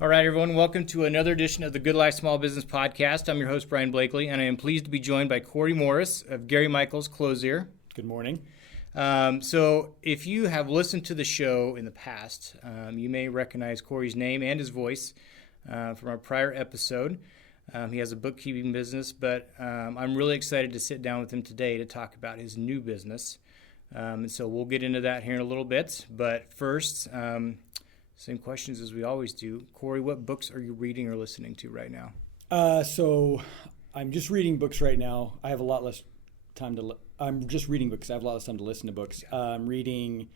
All right, everyone, welcome to another edition of the Good Life Small Business Podcast. I'm your host, Brian Blakely, and I am pleased to be joined by Cory Morris of Gary Michaels, Clothiers. Good morning. So if you have listened to the show in the past, you may recognize Cory's name and his voice from our prior episode. He has a bookkeeping business, but I'm really excited to sit down with him today to talk about his new business. And so we'll get into that here in a little bit. But first, same questions as we always do. Cory, what books are you reading or listening to right now? So I'm just reading books right now. I have a lot less time to I'm just reading books. I have a lot less time to listen to books. I'm reading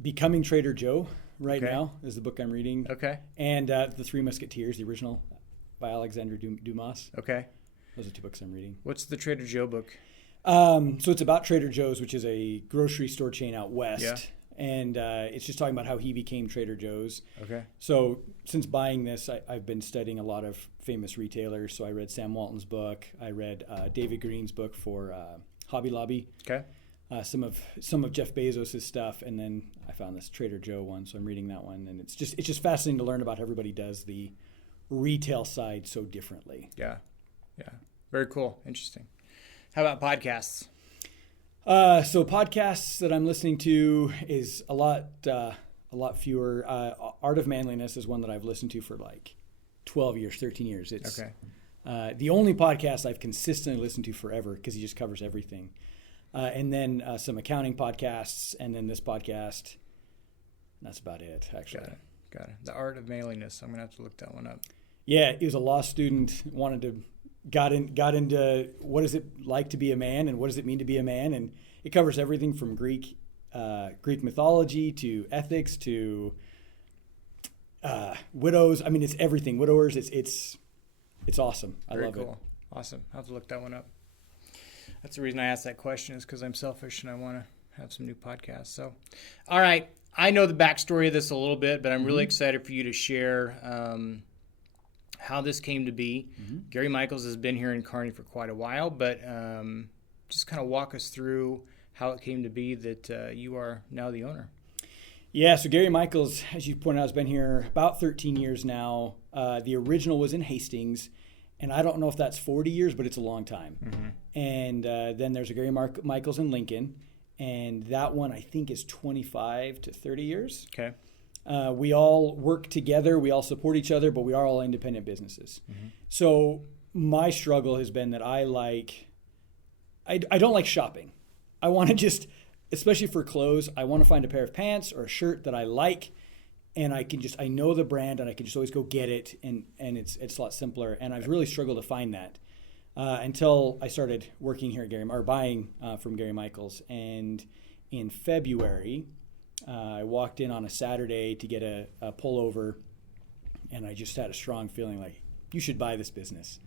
Becoming Trader Joe right now is the book I'm reading. Okay. And The Three Musketeers, the original by Alexandre Dumas. Okay. Those are two books I'm reading. What's the Trader Joe book? So it's about Trader Joe's, which is a grocery store chain out west. Yeah. And it's just talking about how he became Trader Joe's. Okay. So since buying this, I've been studying a lot of famous retailers. So I read Sam Walton's book. I read David Green's book for Hobby Lobby. Okay. Some of Jeff Bezos' stuff, and then I found this Trader Joe one. So I'm reading that one, and it's just fascinating to learn about how everybody does the retail side so differently. Yeah. Very cool. Interesting. How about podcasts? So podcasts that I'm listening to is a lot fewer. Art of Manliness is one that I've listened to for like 12 years, 13 years. It's okay. The only podcast I've consistently listened to forever because he just covers everything. And then some accounting podcasts, and then this podcast. That's about it, actually. Got it. The Art of Manliness. I'm going to have to look that one up. Yeah, he was a law student, got into what is it like to be a man and what does it mean to be a man, and it covers everything from Greek mythology to ethics to widows. I mean, it's everything. Widowers. It's awesome. I love it. Awesome. I'll have to look that one up. That's the reason I asked that question, is because I'm selfish and I want to have some new podcasts. So, all right. I know the backstory of this a little bit, but I'm really excited for you to share how this came to be. Gary Michaels has been here in Kearney for quite a while, but just kind of walk us through how it came to be that you are now the owner. Yeah, so Gary Michaels, as you pointed out, has been here about 13 years now. The original was in Hastings, and I don't know if that's 40 years, but it's a long time. And then there's a Gary Michaels in Lincoln, and that one I think is 25 to 30 years. Okay. We all work together. We all support each other, but we are all independent businesses. So my struggle has been that I don't like shopping. I want to just, especially for clothes, I want to find a pair of pants or a shirt that I like, and I know the brand, and I can just always go get it, and it's a lot simpler. And I've really struggled to find that until I started working here at buying from Gary Michaels. And in February, I walked in on a Saturday to get a pullover, and I just had a strong feeling like, you should buy this business.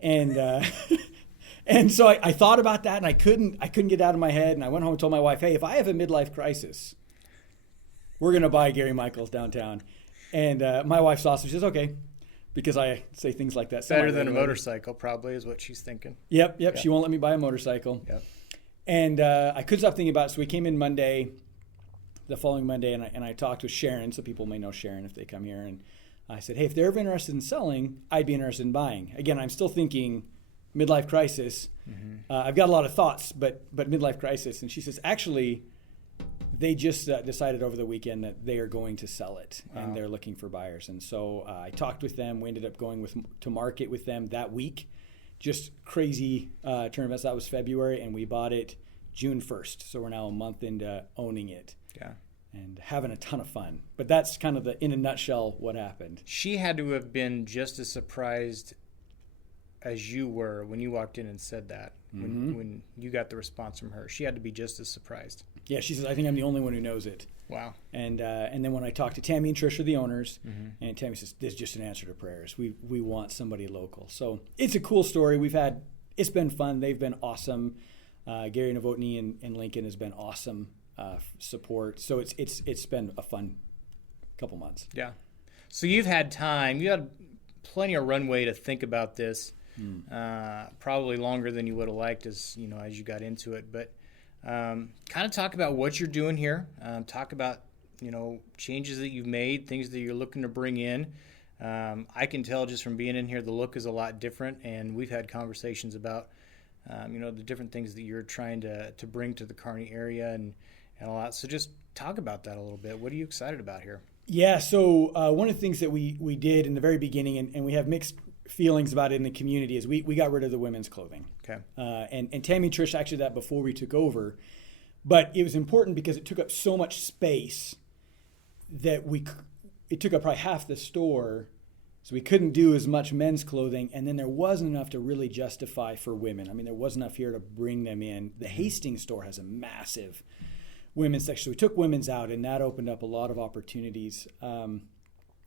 And and so I thought about that, and I couldn't get it out of my head. And I went home and told my wife, hey, if I have a midlife crisis, we're going to buy Gary Michaels downtown. And my wife's awesome. She says, okay, because I say things like that. Better than a motorcycle, probably, is what she's thinking. Yep. Yeah. She won't let me buy a motorcycle. Yep. And I couldn't stop thinking about it. So we came in the following Monday, and I talked with Sharon, so people may know Sharon if they come here. And I said, hey, if they're ever interested in selling, I'd be interested in buying. Again, I'm still thinking midlife crisis. I've got a lot of thoughts, but midlife crisis. And she says, actually, they just decided over the weekend that they are going to sell it, and they're looking for buyers. And so I talked with them. We ended up going to market with them that week. Just crazy turn of events. That was February, and we bought it June 1st. So we're now a month into owning it. Yeah. And having a ton of fun. But that's kind of in a nutshell, what happened. She had to have been just as surprised as you were when you walked in and said that, when you got the response from her. She had to be just as surprised. Yeah, she says, I think I'm the only one who knows it. Wow. And then when I talked to Tammy and Trish, are the owners, and Tammy says, this is just an answer to prayers. We want somebody local. So it's a cool story. It's been fun. They've been awesome. Gary Novotny in Lincoln has been awesome support. So it's been a fun couple months. Yeah. So you've had time. You had plenty of runway to think about this. Probably longer than you would have liked as you got into it. But kind of talk about what you're doing here. Talk about changes that you've made, things that you're looking to bring in. I can tell just from being in here, the look is a lot different, and we've had conversations about, the different things that you're trying to bring to the Kearney area and a lot. So just talk about that a little bit. What are you excited about here? Yeah, so one of the things that we did in the very beginning, and we have mixed feelings about it in the community, is we got rid of the women's clothing. Okay. And Tammy and Trish actually did that before we took over. But it was important because it took up so much space that it took up probably half the store, so we couldn't do as much men's clothing, and then there wasn't enough to really justify for women. I mean, there wasn't enough here to bring them in. The Hastings store has a massive women's section, so we took women's out, and that opened up a lot of opportunities. Some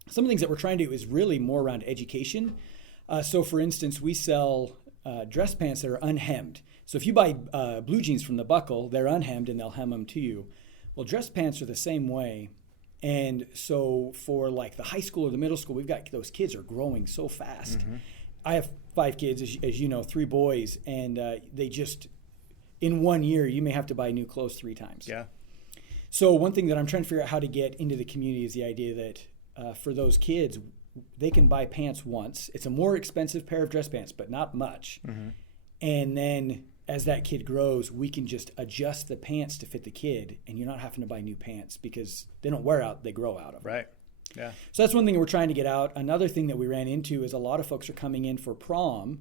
of the things that we're trying to do is really more around education. So, for instance, we sell dress pants that are unhemmed. So if you buy blue jeans from the Buckle, they're unhemmed and they'll hem them to you. Well, dress pants are the same way. And so for like the high school or the middle school, we've got those kids are growing so fast. Mm-hmm. I have 5 kids, as you know, 3 boys, and they just, in 1 year, you may have to buy new clothes 3 times. Yeah. So one thing that I'm trying to figure out how to get into the community is the idea that for those kids, they can buy pants once. It's a more expensive pair of dress pants, but not much. Mm-hmm. And then as that kid grows, we can just adjust the pants to fit the kid, and you're not having to buy new pants because they don't wear out, they grow out of them. Right. Yeah. So that's one thing that we're trying to get out. Another thing that we ran into is a lot of folks are coming in for prom,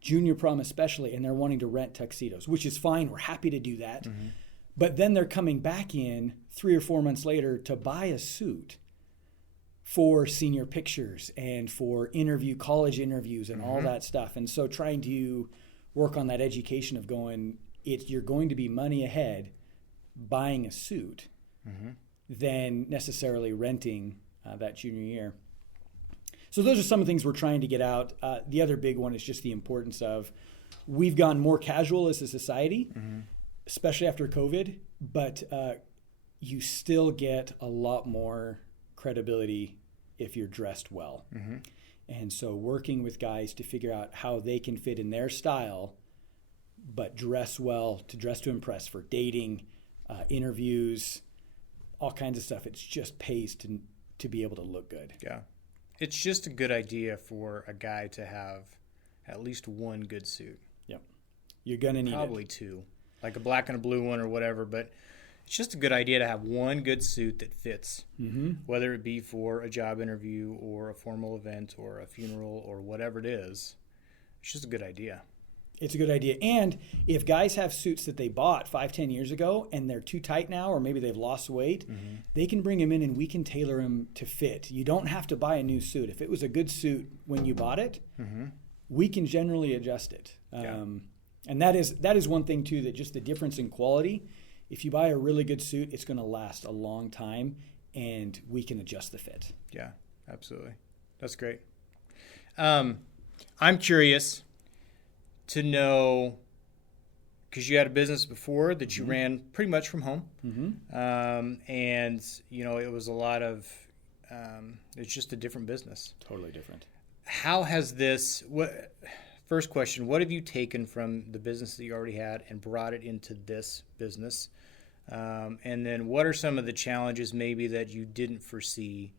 junior prom especially, and they're wanting to rent tuxedos, which is fine. We're happy to do that. Mm-hmm. But then they're coming back in 3 or 4 months later to buy a suit for senior pictures and for college interviews and all that stuff. And so trying to work on that education of you're going to be money ahead buying a suit than necessarily renting that junior year. So those are some of the things we're trying to get out. The other big one is just the importance of we've gone more casual as a society, especially after COVID, but you still get a lot more credibility if you're dressed well. Mm-hmm. And so working with guys to figure out how they can fit in their style, but dress well, to dress to impress for dating, interviews, all kinds of stuff. It just pays to be able to look good. Yeah. It's just a good idea for a guy to have at least one good suit. Yep. You're going to need probably 2, like a black and a blue one or whatever, but it's just a good idea to have one good suit that fits, whether it be for a job interview or a formal event or a funeral or whatever it is. It's just a good idea. It's a good idea. And if guys have suits that they bought 5-10 years ago and they're too tight now, or maybe they've lost weight, they can bring them in and we can tailor them to fit. You don't have to buy a new suit. If it was a good suit when you bought it, we can generally adjust it. And that is one thing too, that just the difference in quality. If you buy a really good suit, it's going to last a long time, and we can adjust the fit. Yeah, absolutely. That's great. I'm curious to know, because you had a business before that you ran pretty much from home, and it was a lot of it's just a different business. Totally different. How has this? First question: what have you taken from the business that you already had and brought it into this business? And then what are some of the challenges maybe that you didn't foresee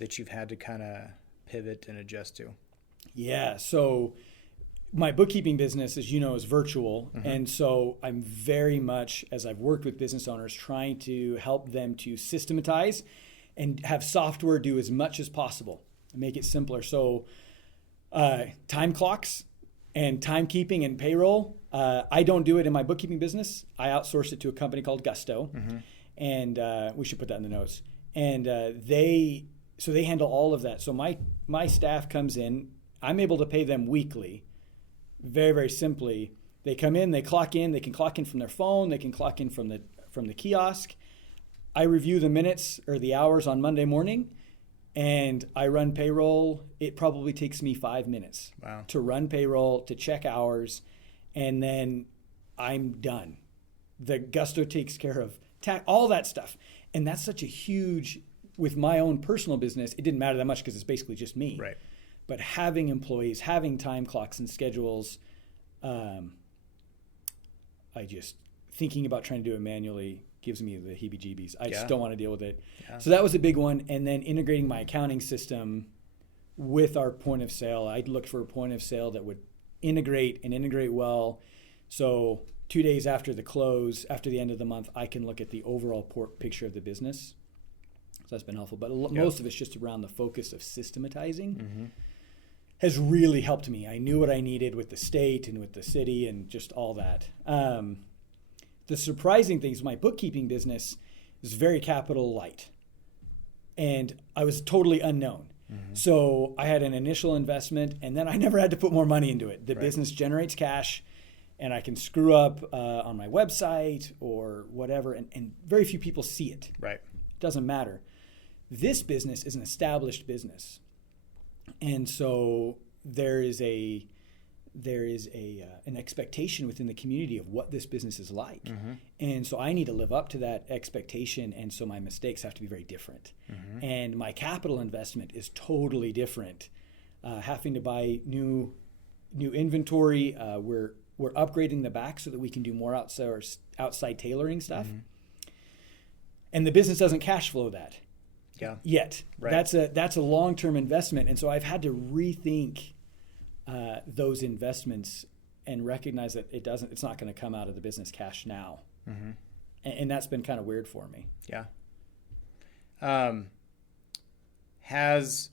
that you've had to kind of pivot and adjust to? Yeah, so my bookkeeping business, as you know, is virtual. And so I'm very much, as I've worked with business owners, trying to help them to systematize and have software do as much as possible and make it simpler. So time clocks and timekeeping and payroll, I don't do it in my bookkeeping business. I outsource it to a company called Gusto, and we should put that in the notes. And they handle all of that. So my staff comes in. I'm able to pay them weekly, very, very simply. They come in, they clock in. They can clock in from their phone. They can clock in from the kiosk. I review the minutes or the hours on Monday morning, and I run payroll. It probably takes me 5 minutes to run payroll, to check hours, and then I'm done. The Gusto takes care of all that stuff. And that's such a huge, with my own personal business, it didn't matter that much because it's basically just me. Right. But having employees, having time clocks and schedules, thinking about trying to do it manually gives me the heebie-jeebies. I just Yeah. don't want to deal with it. Yeah. So that was a big one. And then integrating my accounting system with our point of sale. I'd looked for a point of sale that would integrate well. So 2 days after the close, after the end of the month, I can look at the overall picture of the business. So that's been helpful. But most of it's just around the focus of systematizing. Has really helped me. I knew what I needed with the state and with the city and just all that. The surprising thing is my bookkeeping business is very capital light. And I was totally unknown. So I had an initial investment, and then I never had to put more money into it. The business generates cash, and I can screw up on my website or whatever, and very few people see it. Right. It doesn't matter. This business is an established business. And so there is an expectation within the community of what this business is like. And so I need to live up to that expectation, and so my mistakes have to be very different. And my capital investment is totally different. Having to buy new inventory, we're upgrading the back so that we can do more outside tailoring stuff. And the business doesn't cash flow that. Yeah. Yet. Right. That's a long-term investment, and so I've had to rethink those investments and recognize that it's not going to come out of the business cash now. And that's been kind of weird for me. Yeah. Has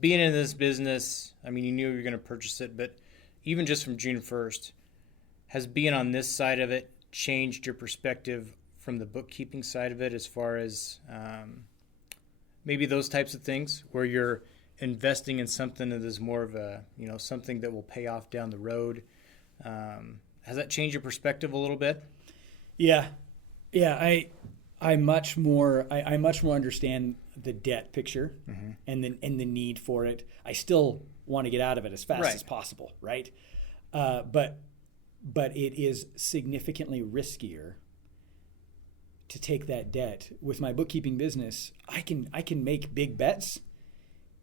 being in this business, I mean, you knew you were going to purchase it, but even just from June 1st, has being on this side of it changed your perspective from the bookkeeping side of it, as far as maybe those types of things where you're investing in something that is more of a, something that will pay off down the road? Has that changed your perspective a little bit? Yeah. I much more understand the debt picture and the need for it. I still want to get out of it as fast as possible, right? But it is significantly riskier to take that debt. With my bookkeeping business, I can make big bets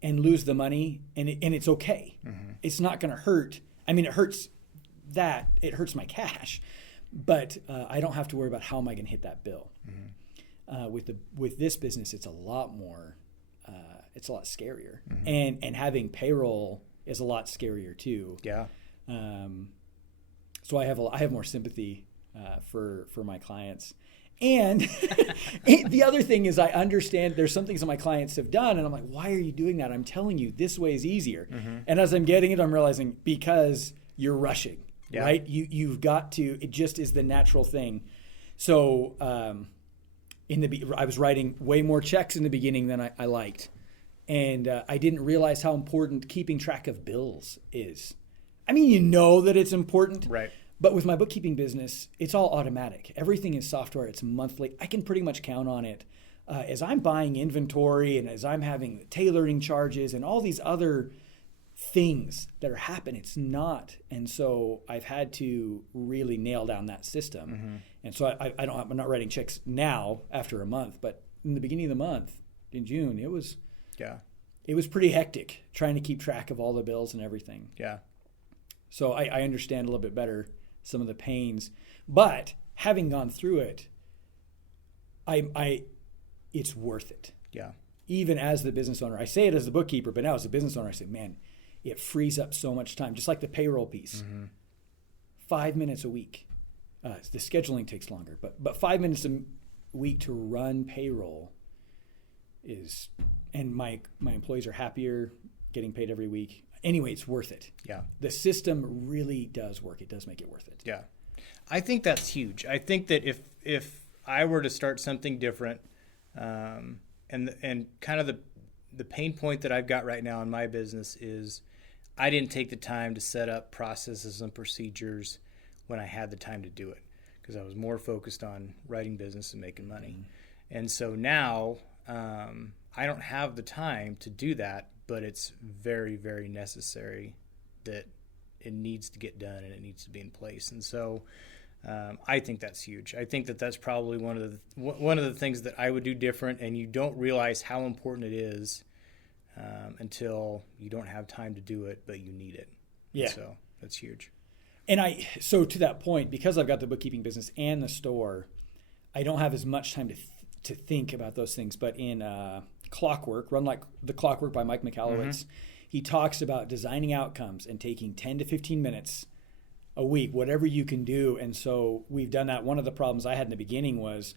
and lose the money, and it's okay. It's not going to hurt. I mean, it hurts my cash, but I don't have to worry about how am I going to hit that bill. With this business, it's a lot more. It's a lot scarier, and having payroll is a lot scarier too. Yeah. So I have more sympathy for my clients. And the other thing is, I understand there's some things that my clients have done, and I'm like, why are you doing that? I'm telling you, this way is easier. And as I'm getting it, I'm realizing because you're rushing, right? You've got to. It just is the natural thing. So I was writing way more checks in the beginning than I liked, and I didn't realize how important keeping track of bills is. I mean, you know that it's important, right? But with my bookkeeping business, it's all automatic. Everything is software. It's monthly. I can pretty much count on it. As I'm buying inventory and as I'm having tailoring charges and all these other things that are happening, it's not. And so I've had to really nail down that system. And so I'm not writing checks now after a month, but in the beginning of the month, in June, it was pretty hectic trying to keep track of all the bills and everything. Yeah. So I understand a little bit better some of the pains, but having gone through it, it's worth it. Yeah. Even as the business owner, I say it as the bookkeeper, but now as a business owner, I say, man, it frees up so much time. Just like the payroll piece, 5 minutes a week. The scheduling takes longer, but 5 minutes a week to run payroll is, and my employees are happier, getting paid every week. Anyway, it's worth it. Yeah. The system really does work. It does make it worth it. Yeah. I think that's huge. I think that if I were to start something different, and kind of the pain point that I've got right now in my business is I didn't take the time to set up processes and procedures when I had the time to do it, because I was more focused on writing business and making money. And so now I don't have the time to do that, but it's very, very necessary that it needs to get done and it needs to be in place. And so I think that's huge. I think that that's probably one of the things that I would do different, and you don't realize how important it is until you don't have time to do it, but you need it. Yeah. And so that's huge. And so to that point, because I've got the bookkeeping business and the store, I don't have as much time to think about those things. But in Clockwork, Run Like the Clockwork by Mike Michalowicz, he talks about designing outcomes and taking 10 to 15 minutes a week, whatever you can do. And so we've done that. One of the problems I had in the beginning was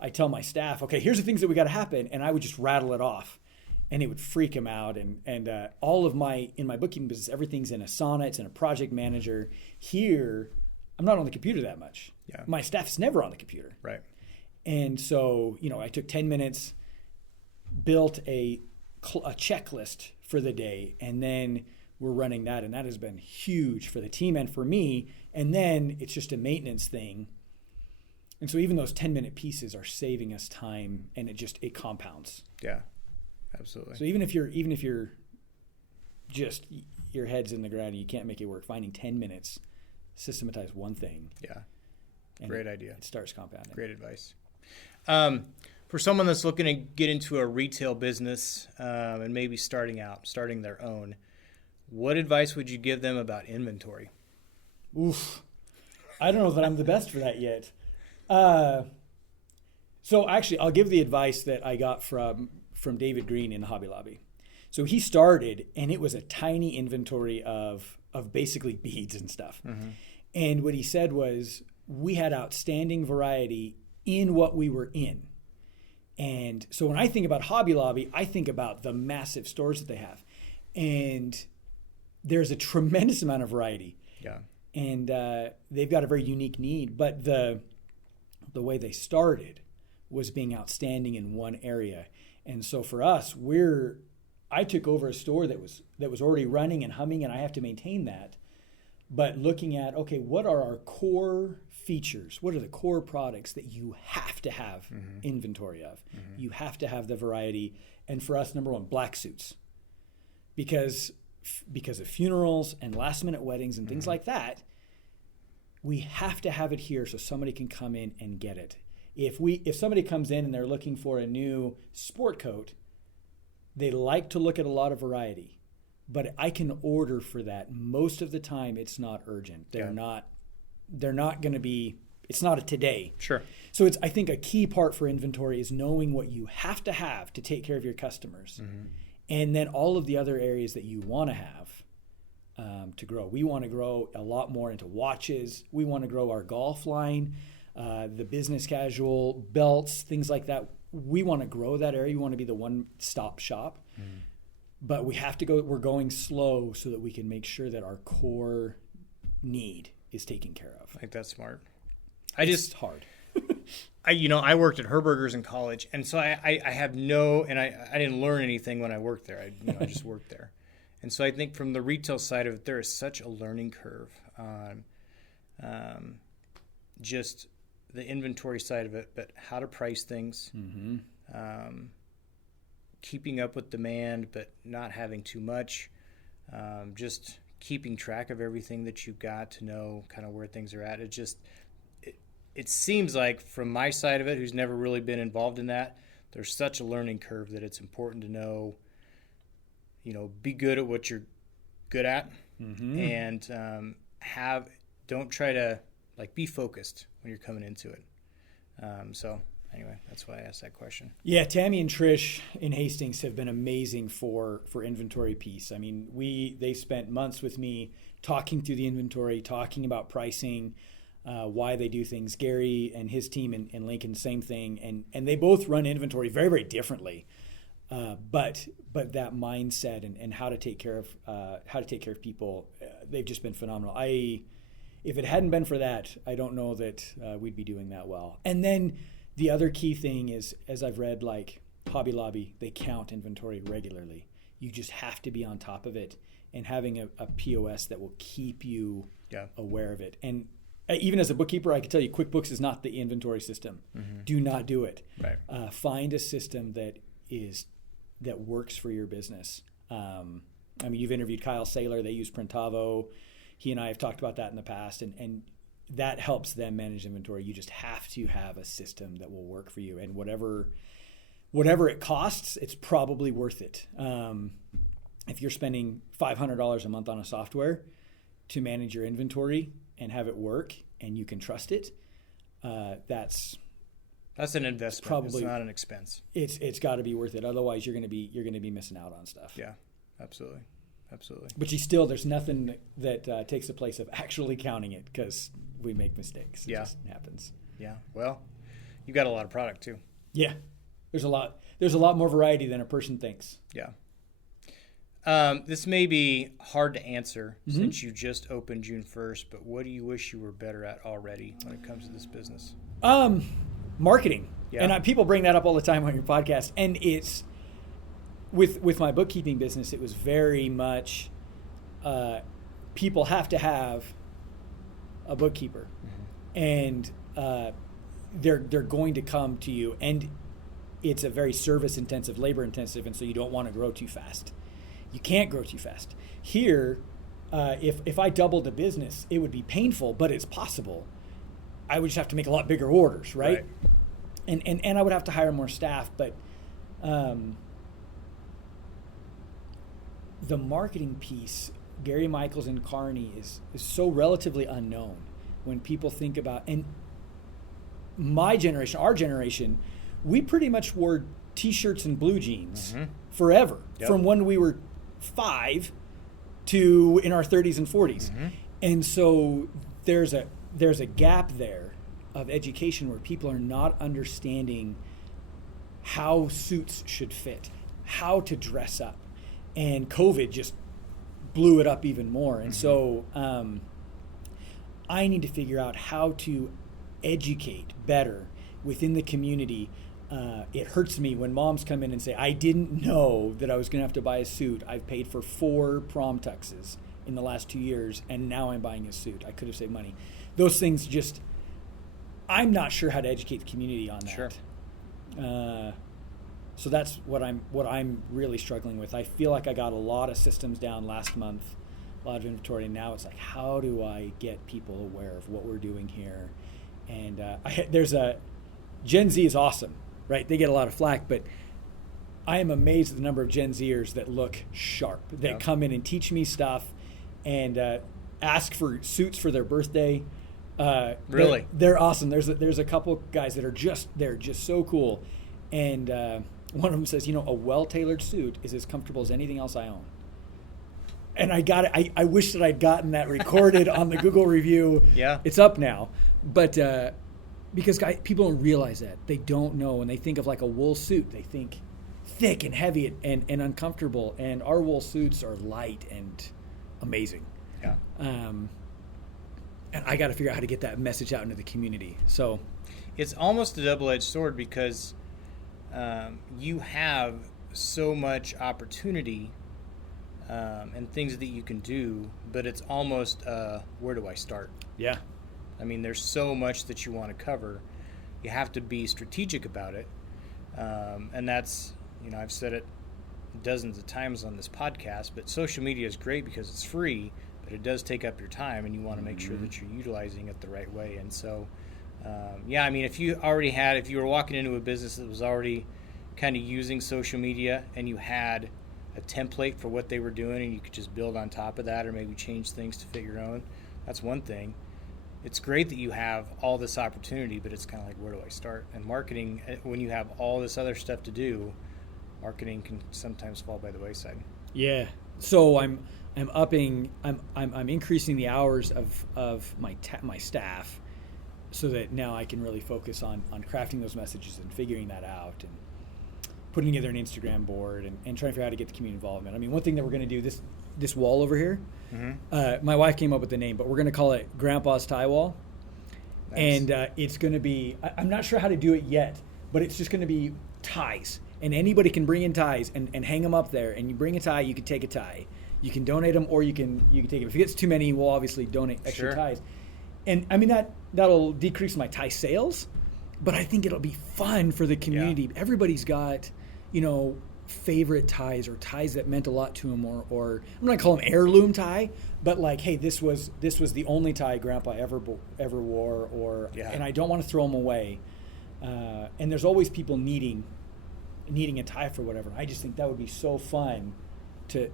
I tell my staff, okay, here's the things that we got to happen. And I would just rattle it off and it would freak them out. And all of in my bookkeeping business, everything's in Asana, it's in a project manager. Here, I'm not on the computer that much. Yeah. My staff's never on the computer. Right. And so, I took 10 minutes, built a checklist for the day, and then we're running that. And that has been huge for the team and for me. And then it's just a maintenance thing. And so even those 10-minute pieces are saving us time, and it compounds. Yeah, absolutely. So even if you're just your head's in the ground and you can't make it work, finding 10 minutes, systematize one thing. Yeah, great idea. It starts compounding. Great advice. For someone that's looking to get into a retail business and maybe starting their own, what advice would you give them about inventory? Oof. I don't know that I'm the best for that yet. So actually, I'll give the advice that I got from David Green in the Hobby Lobby. So he started, and it was a tiny inventory of basically beads and stuff. Mm-hmm. And what he said was, we had outstanding variety in what we were in. And so when I think about Hobby Lobby, I think about the massive stores that they have. And there's a tremendous amount of variety. Yeah. And they've got a very unique need. But the way they started was being outstanding in one area. And so for us, I took over a store that was already running and humming, and I have to maintain that. But looking at, okay, what are our core features? What are the core products that you have to have inventory of? Mm-hmm. You have to have the variety. And for us, number one, black suits. Because of funerals and last minute weddings and things like that, we have to have it here so somebody can come in and get it. If somebody comes in and they're looking for a new sport coat, they like to look at a lot of variety. But I can order for that. Most of the time, it's not urgent. They're not going to be, it's not a today. Sure. So I think a key part for inventory is knowing what you have to take care of your customers. Mm-hmm. And then all of the other areas that you want to have to grow. We want to grow a lot more into watches. We want to grow our golf line, the business casual, belts, things like that. We want to grow that area. We want to be the one-stop shop. Mm-hmm. But we're going slow so that we can make sure that our core need is taken care of. I think that's smart. It's hard. I worked at Herberger's in college, and so I have I didn't learn anything when I worked there. I just worked there. And so I think from the retail side of it, there is such a learning curve on just the inventory side of it, but how to price things, keeping up with demand, but not having too much, just keeping track of everything that you've got to know kind of where things are at. It seems like from my side of it, who's never really been involved in that, there's such a learning curve that it's important to know, be good at what you're good at, and don't try to be focused when you're coming into it. So anyway, that's why I asked that question. Yeah, Tammy and Trish in Hastings have been amazing for inventory piece. I mean, they spent months with me talking through the inventory, talking about pricing, why they do things. Gary and his team in Lincoln, same thing, and they both run inventory very, very differently. But that mindset and how to take care of people, they've just been phenomenal. If it hadn't been for that, I don't know that we'd be doing that well. And then the other key thing is, as I've read, Hobby Lobby, they count inventory regularly. You just have to be on top of it, and having a POS that will keep you aware of it. And even as a bookkeeper, I can tell you QuickBooks is not the inventory system. Mm-hmm. Do not do it. Right. Find a system that works for your business. You've interviewed Kyle Saylor. They use Printavo. He and I have talked about that in the past, and that helps them manage inventory. You just have to have a system that will work for you, and whatever it costs, it's probably worth it. If you're spending $500 a month on a software to manage your inventory and have it work, and you can trust it, that's That's an investment. Probably, it's not an expense. It's got to be worth it. Otherwise, you're going to be missing out on stuff. Yeah, absolutely. But there's nothing that takes the place of actually counting it, because we make mistakes. It just happens. Yeah. Well, you got a lot of product too. Yeah. There's a lot more variety than a person thinks. Yeah. This may be hard to answer since you just opened June 1st, but what do you wish you were better at already when it comes to this business? Marketing. Yeah. And people bring that up all the time on your podcast. And it's with my bookkeeping business, it was very much people have to have a bookkeeper. And they're going to come to you. And it's a very service intensive, labor intensive, and so you don't want to grow too fast. You can't grow too fast. Here, if I doubled the business, it would be painful, but it's possible. I would just have to make a lot bigger orders, right? And I would have to hire more staff. But the marketing piece, Gary Michaels and Kearney, is so relatively unknown when people think about, and my generation, our generation, we pretty much wore T-shirts and blue jeans forever, from when we were 5 to in our 30s and 40s. And so there's a gap there of education where people are not understanding how suits should fit, how to dress up. And COVID just blew it up even more. And so I need to figure out how to educate better within the community. It hurts me when moms come in and say, I didn't know that I was going to have to buy a suit. I've paid for 4 prom tuxes in the last 2 years, and now I'm buying a suit. I could have saved money. Those things just, I'm not sure how to educate the community on that. Sure. So that's what I'm really struggling with. I feel like I got a lot of systems down last month, a lot of inventory, and now it's like, how do I get people aware of what we're doing here? And there's a Gen Z is awesome, right? They get a lot of flack, but I am amazed at the number of Gen Zers that look sharp, that come in and teach me stuff and ask for suits for their birthday. Really? They're awesome. There's a couple guys that are just so cool. And one of them says, a well-tailored suit is as comfortable as anything else I own. And I got it. I wish that I'd gotten that recorded on the Google review. Yeah. It's up now. But because people don't realize that. They don't know. When they think of like a wool suit, they think thick and heavy and uncomfortable. And our wool suits are light and amazing. Yeah. And I got to figure out how to get that message out into the community. So it's almost a double-edged sword because you have so much opportunity and things that you can do, but it's almost where do I start? Yeah. I mean, there's so much that you want to cover. You have to be strategic about it. And that's, I've said it dozens of times on this podcast, but social media is great because it's free, but it does take up your time, and you want to make sure that you're utilizing it the right way. And so, if you were walking into a business that was already kind of using social media and you had a template for what they were doing and you could just build on top of that or maybe change things to fit your own, that's one thing. It's great that you have all this opportunity, but it's kind of like, where do I start? And marketing, when you have all this other stuff to do, marketing can sometimes fall by the wayside. Yeah. So I'm increasing the hours of my staff so that now I can really focus on crafting those messages and figuring that out and putting together an Instagram board and trying to figure out how to get the community involvement. I mean, one thing that we're going to do, this wall over here, my wife came up with the name, but we're going to call it Grandpa's Tie Wall. Nice. And it's going to be, I'm not sure how to do it yet, but it's just going to be ties. And anybody can bring in ties and hang them up there. And you bring a tie, you can take a tie. You can donate them, or you can take them. If it gets too many, we'll obviously donate extra ties. And I mean, that'll decrease my tie sales, but I think it'll be fun for the community. Yeah. Everybody's got, favorite ties or ties that meant a lot to them, or I'm not gonna call them heirloom tie, but like, hey, this was the only tie Grandpa ever wore, and I don't want to throw them away. And there's always people needing a tie for whatever. I just think that would be so fun to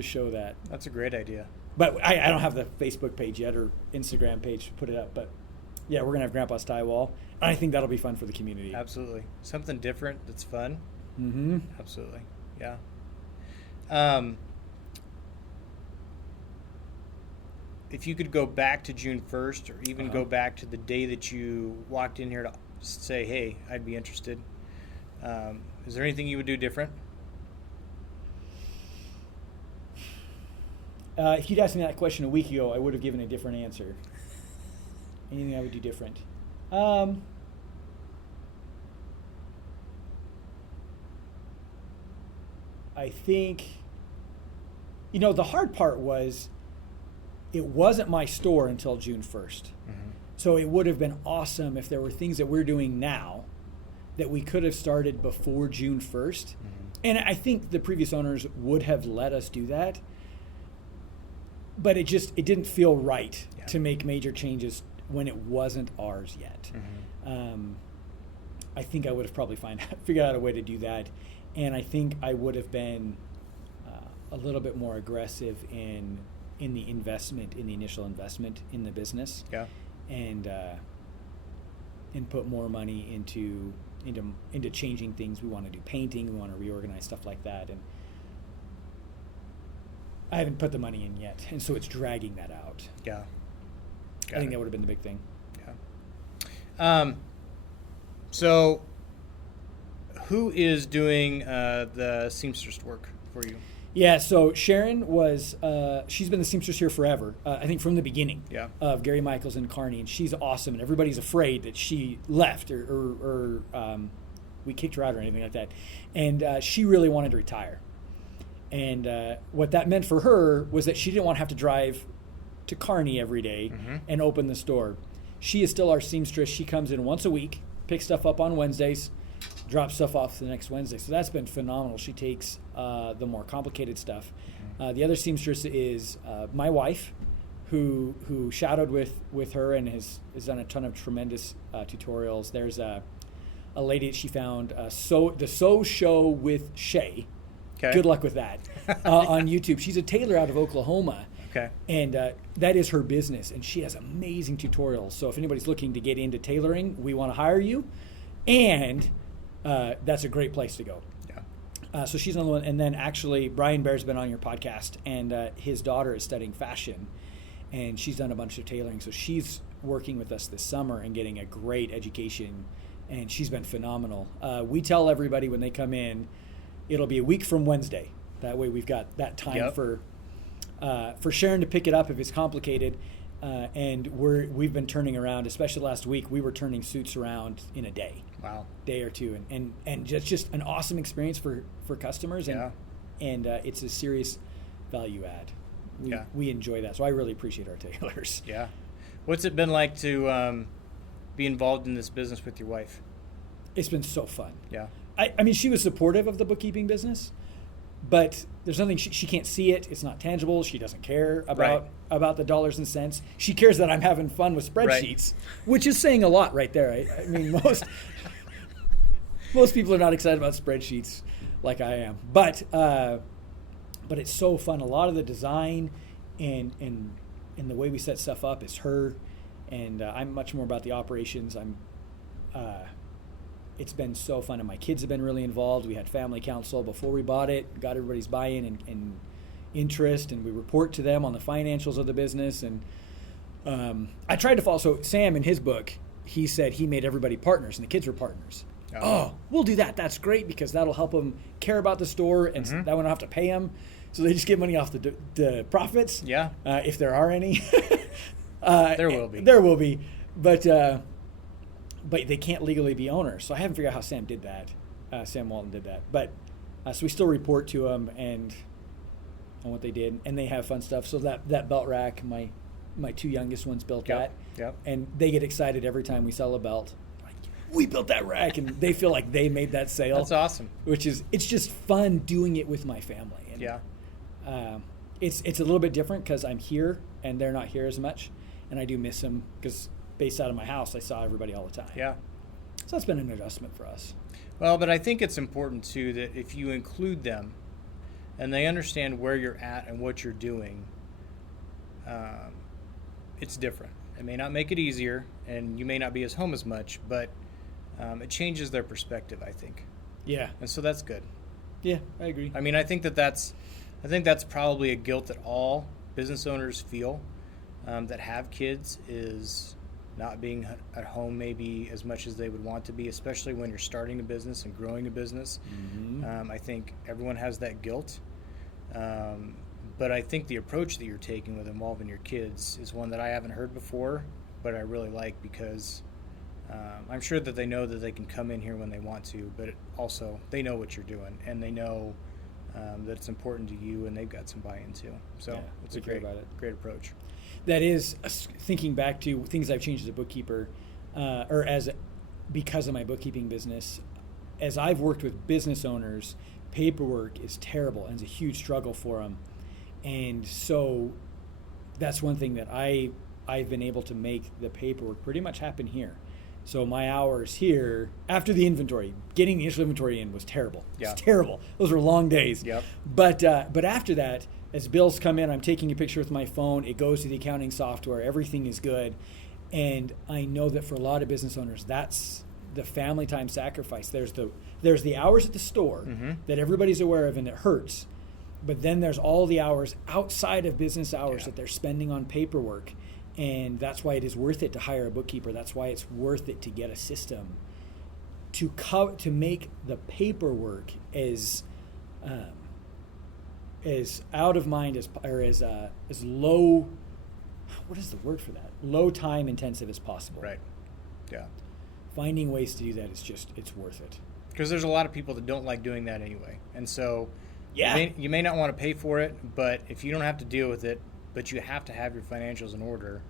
show that. That's a great idea. But I don't have the Facebook page yet or Instagram page to put it up. But Yeah, we're going to have Grandpa's tie wall. And I think that'll be fun for the community. Absolutely. Something different that's fun. Mm-hmm. Absolutely. Yeah. If you could go back to June 1st or even go back to the day that you walked in here to say, hey, I'd be interested, is there anything you would do different? If you'd asked me that question a week ago, I would have given a different answer. Anything I would do different? I think, the hard part was it wasn't my store until June 1st. Mm-hmm. So it would have been awesome if there were things that we're doing now that we could have started before June 1st. Mm-hmm. And I think the previous owners would have let us do that. But it didn't feel right to make major changes when it wasn't ours yet. Mm-hmm. I think I would have probably figured out a way to do that. And I think I would have been a little bit more aggressive in the investment, in the initial investment in the business. Yeah. And put more money into changing things. We want to do painting, we want to reorganize stuff like that. And I haven't put the money in yet, and so it's dragging that out. Yeah. I think that would have been the big thing. Yeah. So who is doing the seamstress work for you? Yeah, so Sharon was, she's been the seamstress here forever, I think from the beginning of Gary Michaels and Kearney, and she's awesome, and everybody's afraid that she left or we kicked her out or anything like that. And she really wanted to retire. And what that meant for her was that she didn't want to have to drive to Kearney every day and open the store. She is still our seamstress. She comes in once a week, picks stuff up on Wednesdays, drops stuff off the next Wednesday. So that's been phenomenal. She takes the more complicated stuff. The other seamstress is my wife, who shadowed with her and has done a ton of tremendous tutorials. There's a lady that she found, the Sew Show with Shay. Okay. Good luck with that on YouTube. She's a tailor out of Oklahoma. Okay. And that is her business, and she has amazing tutorials. So if anybody's looking to get into tailoring, we want to hire you, and that's a great place to go. Yeah. So she's another one. And then actually, Brian Bear's been on your podcast, and his daughter is studying fashion, and she's done a bunch of tailoring. So she's working with us this summer and getting a great education, and she's been phenomenal. We tell everybody when they come in, it'll be a week from Wednesday. That way we've got that time for Sharon to pick it up if it's complicated. And we've been turning around, especially last week, we were turning suits around in a day. Wow. Day or two. And just an awesome experience for customers. And it's a serious value add. We enjoy that. So I really appreciate our tailors. Yeah. What's it been like to be involved in this business with your wife? It's been so fun. Yeah. I mean, she was supportive of the bookkeeping business, but there's nothing, she can't see it. It's not tangible. She doesn't care about the dollars and cents. She cares that I'm having fun with spreadsheets, which is saying a lot right there. I mean, most people are not excited about spreadsheets like I am, but it's so fun. A lot of the design and the way we set stuff up is her, and I'm much more about the operations. It's been so fun, and my kids have been really involved. We had family council before we bought it, got everybody's buy-in and interest, and we report to them on the financials of the business. And I tried to follow. So Sam, in his book, he said he made everybody partners, and the kids were partners. Oh, we'll do that. That's great, because that'll help them care about the store, and that we don't have to pay them. So they just get money off the profits. Yeah. If there are any. There will be. There will be. But they can't legally be owners. So I haven't figured out how Sam did that. Sam Walton did that. But so we still report to them and on what they did. And they have fun stuff. So that belt rack, my two youngest ones built that. Yep. And they get excited every time we sell a belt. Like, we built that rack. And they feel like they made that sale. That's awesome. It's just fun doing it with my family. And, it's a little bit different because I'm here and they're not here as much. And I do miss them because based out of my house, I saw everybody all the time. Yeah. So that's been an adjustment for us. Well, but I think it's important, too, that if you include them and they understand where you're at and what you're doing, it's different. It may not make it easier, and you may not be as home as much, but it changes their perspective, I think. Yeah. And so that's good. Yeah, I agree. I mean, I think that's probably a guilt that all business owners feel that have kids, is not being at home maybe as much as they would want to be, especially when you're starting a business and growing a business. Mm-hmm. I think everyone has that guilt. But I think the approach that you're taking with involving your kids is one that I haven't heard before, but I really like, because I'm sure that they know that they can come in here when they want to, but also they know what you're doing, and they know that it's important to you, and they've got some buy-in too. So it's a great approach. That is, thinking back to things I've changed as a bookkeeper, because of my bookkeeping business. As I've worked with business owners, paperwork is terrible and it's a huge struggle for them. And so that's one thing that I've been able to make the paperwork pretty much happen here. So my hours here, after the inventory, getting the initial inventory in was terrible. Yeah. It's terrible. Those were long days. Yep. But after that, as bills come in, I'm taking a picture with my phone. It goes to the accounting software. Everything is good. And I know that for a lot of business owners, that's the family time sacrifice. There's the hours at the store that everybody's aware of, and it hurts. But then there's all the hours outside of business hours that they're spending on paperwork. And that's why it is worth it to hire a bookkeeper. That's why it's worth it to get a system to make the paperwork as out of mind as low. What is the word for that? Low time intensive as possible. Right. Yeah. Finding ways to do that is it's worth it. Because there's a lot of people that don't like doing that anyway, and so yeah, you may not want to pay for it, but if you don't have to deal with it, but you have to have your financials in order,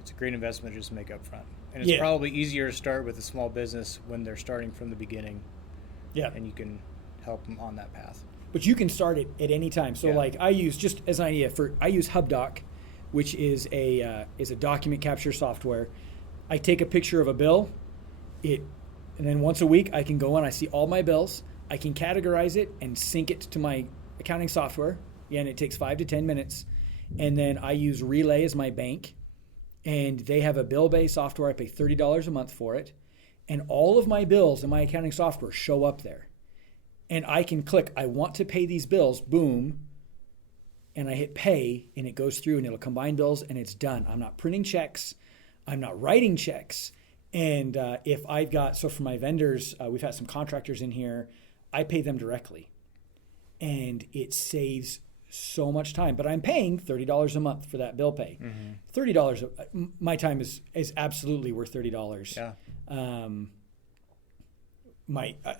it's a great investment to just make up front. And it's probably easier to start with a small business when they're starting from the beginning. Yeah. And you can help them on that path. But you can start it at any time. So like I use, just as an idea, I use HubDoc, which is a document capture software. I take a picture of a bill, and then once a week I can go on, I see all my bills, I can categorize it and sync it to my accounting software. Again, it takes 5 to 10 minutes. And then I use Relay as my bank, and they have a bill-based software. I pay $30 a month for it, and all of my bills in my accounting software show up there. And I can click, I want to pay these bills, boom, and I hit pay, and it goes through, and it'll combine bills, and it's done. I'm not printing checks. I'm not writing checks. And if I've got, so for my vendors, we've had some contractors in here, I pay them directly. And it saves so much time, but I'm paying $30 a month for that bill pay. $30, my time is absolutely worth $30. Yeah.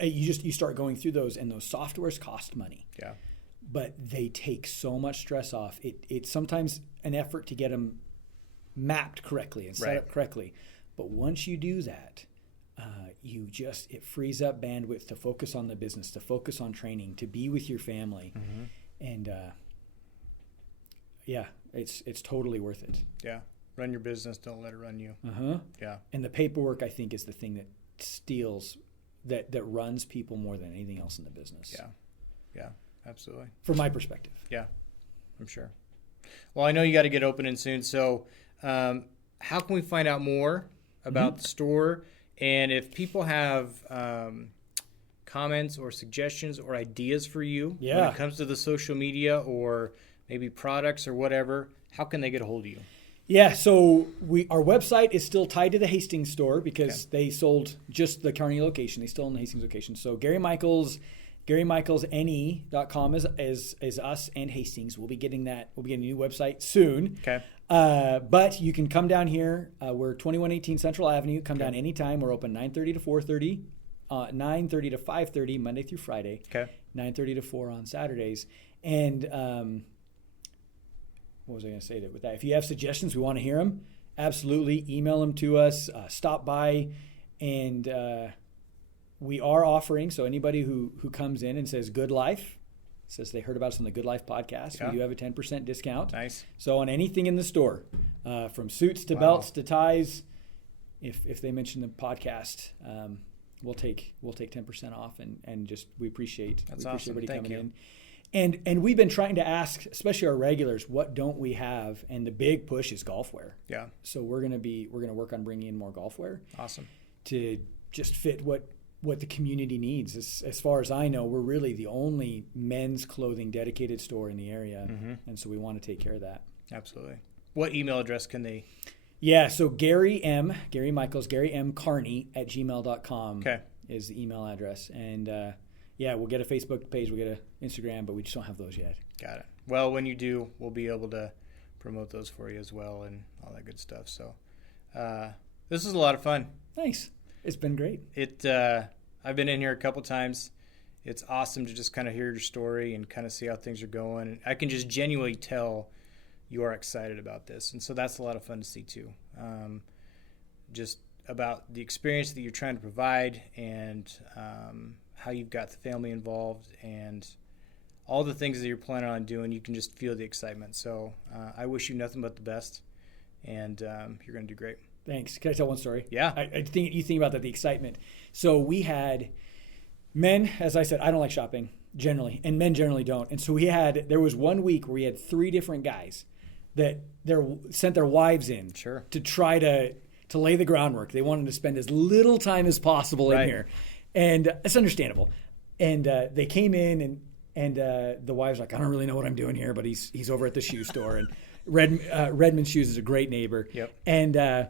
You start going through those, and those softwares cost money. Yeah. But they take so much stress off. It's sometimes an effort to get them mapped correctly and set up correctly. But once you do that, it frees up bandwidth to focus on the business, to focus on training, to be with your family. And it's totally worth it. Yeah. Run your business. Don't let it run you. Yeah. And the paperwork, I think, is the thing that steals, that runs people more than anything else in the business. Yeah. Yeah, absolutely. From my perspective. Yeah, I'm sure. Well, I know you got to get opening soon. So how can we find out more about the store? And if people have comments or suggestions or ideas for you when it comes to the social media or maybe products or whatever, how can they get a hold of you? Yeah, so our website is still tied to the Hastings store because they sold just the Kearney location. They still own the Hastings location. So GaryMichaelsNE.com is us and Hastings. We'll be getting that. We'll be getting a new website soon. Okay. But you can come down here. We're 2118 Central Avenue. Come down anytime. We're open 9:30 to 4:30, 9:30 to 5:30 Monday through Friday. Okay. 9:30 to 4 on Saturdays. And what was I going to say with that? If you have suggestions, we want to hear them. Absolutely. Email them to us. Stop by. And we are offering, so anybody who comes in and says Good Life, says they heard about us on the Good Life podcast, we do have a 10% discount. Nice. So on anything in the store, from suits to belts to ties, if they mention the podcast, we'll take 10% off, and just we appreciate everybody coming in. And we've been trying to ask, especially our regulars, what don't we have? And the big push is golf wear. Yeah. So we're gonna work on bringing in more golf wear. Awesome. To just fit what the community needs. As far as I know, we're really the only men's clothing dedicated store in the area, and so we want to take care of that. Absolutely. What email address can they? Yeah, so Gary M. Kearney @gmail.com is the email address. And we'll get a Facebook page, we'll get an Instagram, but we just don't have those yet. Got it. Well, when you do, we'll be able to promote those for you as well and all that good stuff. So this is a lot of fun. Thanks. It's been great. I've been in here a couple times. It's awesome to just kind of hear your story and kind of see how things are going. And I can just genuinely tell you are excited about this. And so that's a lot of fun to see too. Just about the experience that you're trying to provide and how you've got the family involved and all the things that you're planning on doing. You can just feel the excitement. So I wish you nothing but the best, and you're going to do great. Thanks. Can I tell one story? Yeah. I think you think about that, the excitement. So we had men, as I said, I don't like shopping generally, and men generally don't. And so there was 1 week where we had 3 different guys that sent their wives in to try to lay the groundwork. They wanted to spend as little time as possible in here. And it's understandable. And they came in and the wife's like, I don't really know what I'm doing here, but he's over at the shoe store. And Redmond Shoes is a great neighbor. Yep. And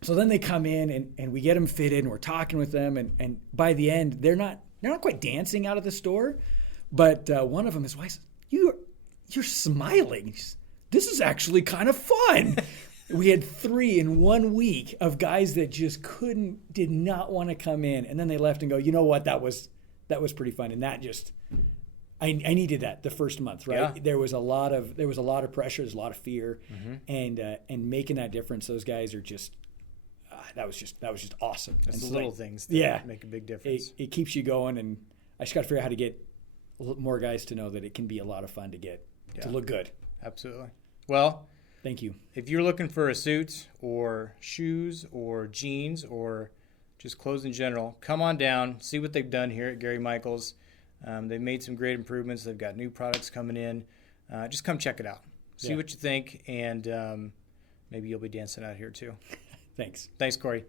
so then they come in and we get them fitted and we're talking with them. And by the end, they're not quite dancing out of the store. But one of them, his wife says, you're smiling. This is actually kind of fun. We had 3 in 1 week of guys that just did not want to come in. And then they left and go, you know what? That was pretty fun. And that just, I needed that the first month, right? Yeah. There was a lot of pressure. There's a lot of fear, and making that difference. Those guys are just, that was just awesome. It's the little things that make a big difference. It keeps you going. And I just got to figure out how to get more guys to know that it can be a lot of fun to look good. Absolutely. Well, thank you. If you're looking for a suit or shoes or jeans or just clothes in general, come on down, see what they've done here at Gary Michaels. They've made some great improvements. They've got new products coming in. Just come check it out. See what you think, and maybe you'll be dancing out here too. Thanks. Thanks, Cory.